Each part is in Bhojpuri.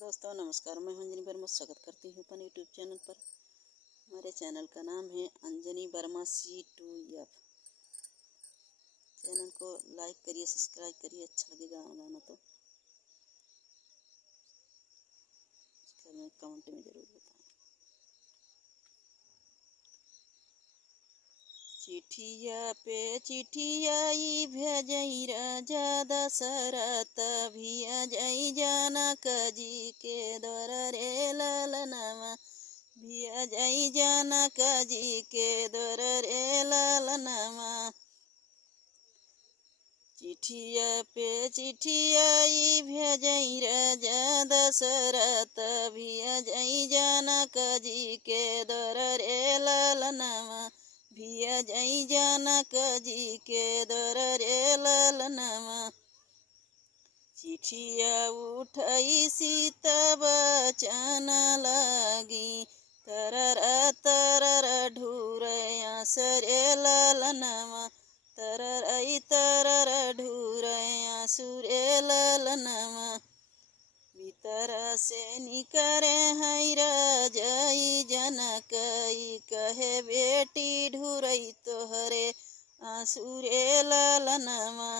दोस्तों नमस्कार, मैं अंजनी वर्मा स्वागत करती हूँ अपने यूट्यूब चैनल पर। हमारे चैनल का नाम है अंजनी वर्मा C2F। चैनल को लाइक करिए, सब्सक्राइब करिए, अच्छा लगेगा गाना तो कमेंट में ज़रूर बताएं। चिठिया पे चिठिया भेजई राजा दशरथ भी अजय जनक जी के द्वार रे ललनामा भी अजय जनक जी के द्वार रे ललनामा। चिठिया पे चिठिया भेजई राजा दशरथ भी अजय जनक जी के द्वार रे ललनामा भी अजय जनक जी के द्वार रे ललनामा। चिठिया उठई सीता बचन लागी तररा तररा ढूरया सरे ललनामा तररई तररा ढूरया सुरे ललनामा। भीतर से निकरे है राजई जनकई कहे बेटी ढूरई तोहरे आंसुरे ललनामा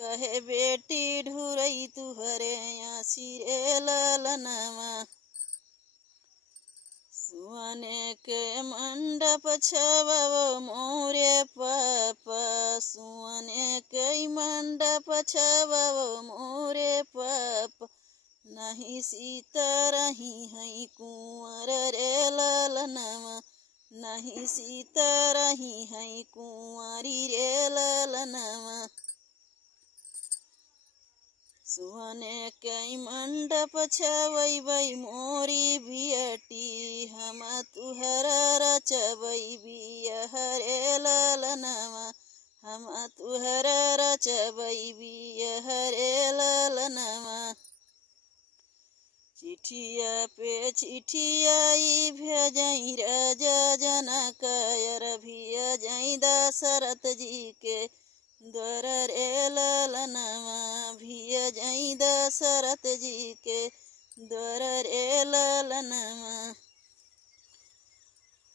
कहे बेटी ढूरई तुहरे आंसिरे ललनामा। सुने के मंडप छवो मोरे पापा सुने के मंडप छवो मोरे पापा नहीं सीता रही है कुंवर रे ललनामा नहीं सीता रही है कुंवरी रे ललनामा। सुने कई मंडप छवई बई मोरी बियटी हम तुहरा रचबई बियह रे ललनामा हम तुहरा रचबई बियह रे ललनामा। चिठिया पे चिठिया भेजई राजा जनक भी अजय दशरथ जी के द्वार रे ललनामा भी अजय दशरथ जी के द्वार रे ललनामा।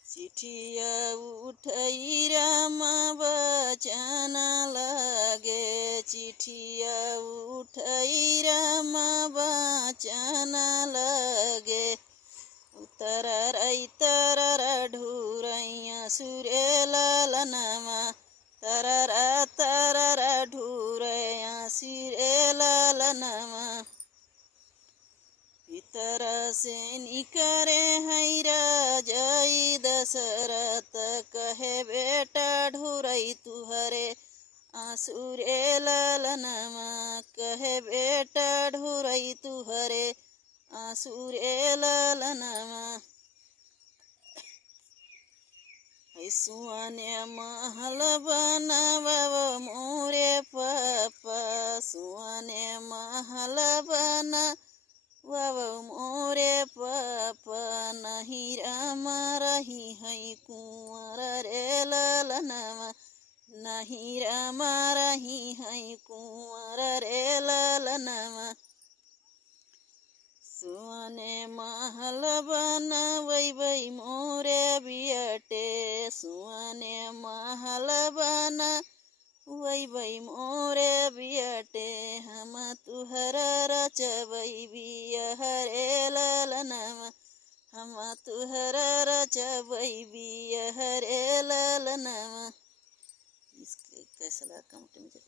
चिठिया उठई राम बचन लागे चिठिया उठई राम बचन लागे उतररई तररा ढूरैया सुरे ललनामा तररा तररा ढूरैया सिरे ललनामा। भीतर से निकरे है राजई दशरथ कहे बेटा ढूरई तुहरे आंसुरे ललनामा कहे बेटा ढूरई तुहरे आंसुरे ललनामा। सुने महल बनवो मोरे पापा सुने महल बनवो मोरे पापा नहीं राम रही है कुंवर रे ललनामा नहीं राम रही है कुंवर रे ललनामा। सुने महल बनवई बई मोरे बियटे सुने महल बनवई बई मोरे बियटे हम तुहरा रचबई बियह रे ललनामा हम तुहरा रचबई बियह रे ललनामा। इसके कैसा लगा कमेंट में